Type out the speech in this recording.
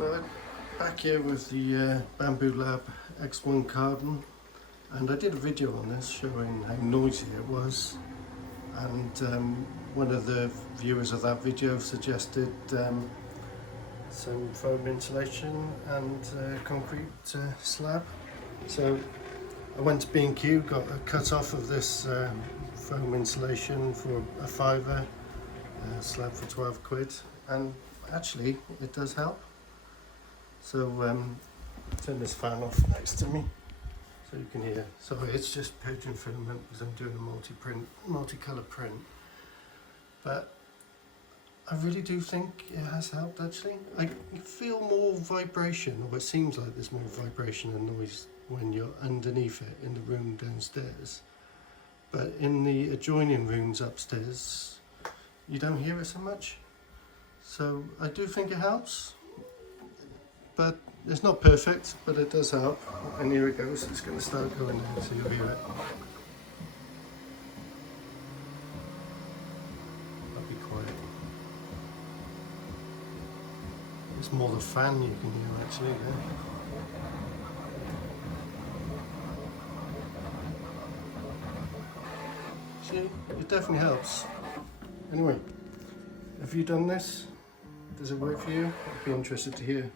So back here with the Bambu Lab X1 Carbon, and I did a video on this showing how noisy it was, and one of the viewers of that video suggested some foam insulation and concrete slab. So I went to B&Q, got a cut off of this foam insulation for a fiver, slab for 12 quid, and actually it does help. So turn this fan off next to me so you can hear. Sorry, it's just pigeon filament because I'm doing a multicolour print. But I really do think it has helped actually. I feel more vibration, or it seems like there's more vibration and noise when you're underneath it in the room downstairs. But in the adjoining rooms upstairs, you don't hear it so much. So I do think it helps. But it's not perfect, but it does help. And here it goes, it's going to start going now, so you'll hear it. I'll be quiet. It's more the fan you can hear actually. Yeah. See, it definitely helps. Anyway, have you done this? Does it work for you? I'd be interested to hear.